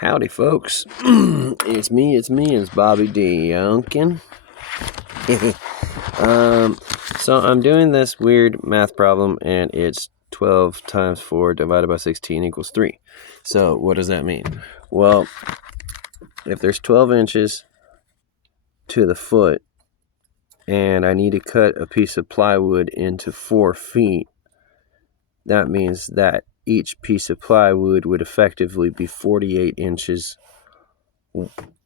Howdy, folks. It's Bobby D. Bumpkin. So I'm doing this weird math problem, and it's 12 times 4 divided by 16 equals 3. So what does that mean? Well, if there's 12 inches to the foot, and I need to cut a piece of plywood into 4 feet, that means that each piece of plywood would effectively be 48 inches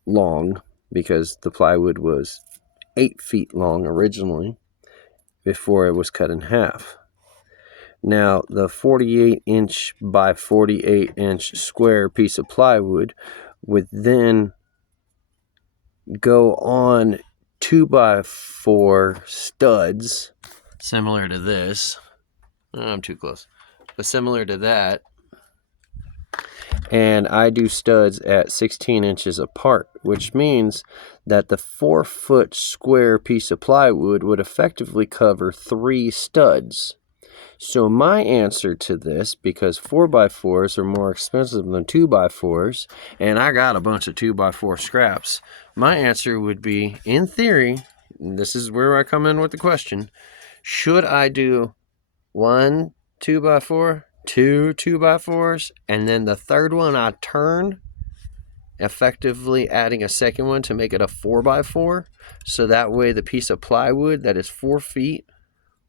long, because the plywood was 8 feet long originally before it was cut in half. Now, the 48 inch by 48 inch square piece of plywood would then go on 2x4 studs, similar to this. I'm too close, but similar to that. And I do studs at 16 inches apart, which means that the 4-foot square piece of plywood would effectively cover 3 studs. So my answer to this, because 4x4s are more expensive than 2x4s, and I got a bunch of 2x4 scraps, my answer would be, in theory, this is where I come in with the question, should I do 1 2x4, 2 2x4s, and then the third one I turn, effectively adding a second one to make it a 4x4, so that way the piece of plywood that is 4 feet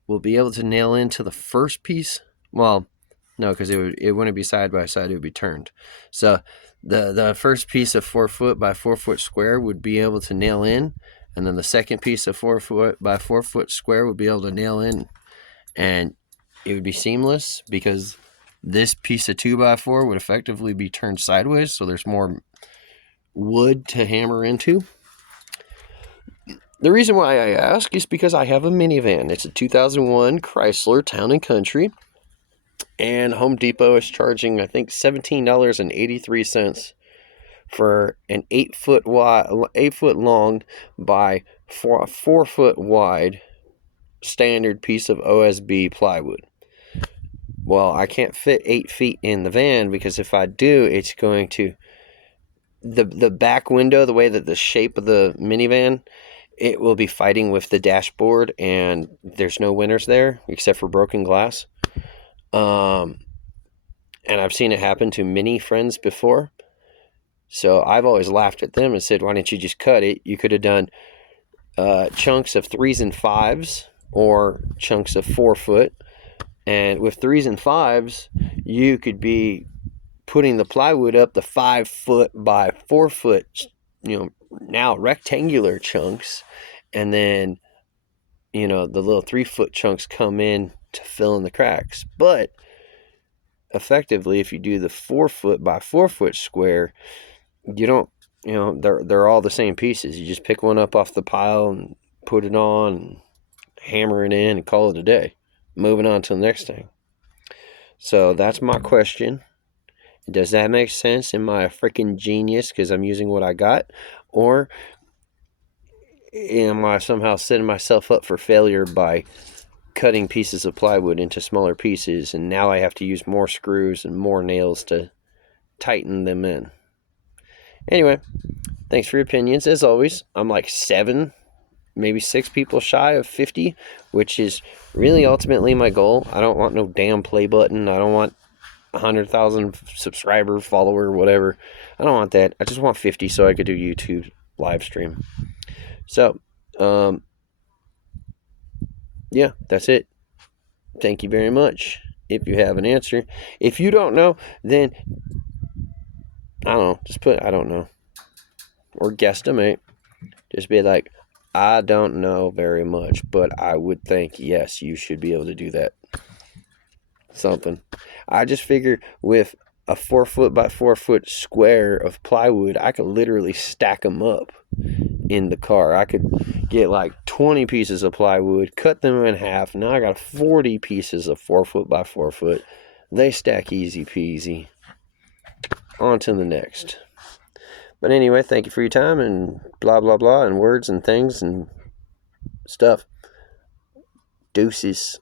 will be able to nail into the first piece? Well, no, because it wouldn't be side by side, it would be turned. So the first piece of 4 foot by 4 foot square would be able to nail in, and then the second piece of 4 foot by 4 foot square would be able to nail in, and it would be seamless, because this piece of 2x4 would effectively be turned sideways, so there's more wood to hammer into. The reason why I ask is because I have a minivan. It's a 2001 Chrysler Town & Country, and Home Depot is charging, I think, $17.83 for an 8 foot long by 4 foot wide standard piece of OSB plywood. Well, I can't fit 8 feet in the van, because if I do, it's going to, the back window, the way that the shape of the minivan, it will be fighting with the dashboard, and there's no winners there except for broken glass. And I've seen it happen to many friends before. So I've always laughed at them and said, why didn't you just cut it? You could have done chunks of 3s and 5s, or chunks of 4 foot. And with 3s and 5s, you could be putting the plywood up the 5 foot by 4 foot, now rectangular chunks, and then, the little 3 foot chunks come in to fill in the cracks. But effectively, if you do the 4 foot by 4 foot square, you don't, they're all the same pieces. You just pick one up off the pile and put it on, and hammer it in, and call it a day. Moving on to the next thing. So that's my question. Does that make sense? Am I a freaking genius because I'm using what I got? Or am I somehow setting myself up for failure by cutting pieces of plywood into smaller pieces, and now I have to use more screws and more nails to tighten them in? Anyway, thanks for your opinions. As always, I'm like 7, maybe 6 people shy of 50, which is really ultimately my goal. I don't want no damn play button. I don't want 100,000 subscriber, follower, whatever. I don't want that. I just want 50 so I could do YouTube live stream. So, yeah, that's it. Thank you very much. If you have an answer. If you don't know, then, I don't know, just put, I don't know. Or guesstimate. Just be like, I don't know very much, but I would think, yes, you should be able to do that. Something. I just figure with a 4 foot by 4 foot square of plywood, I could literally stack them up in the car. I could get like 20 pieces of plywood, cut them in half. Now I got 40 pieces of 4 foot by 4 foot. They stack easy peasy. On to the next. But anyway, thank you for your time, and blah, blah, blah, and words and things and stuff. Deuces.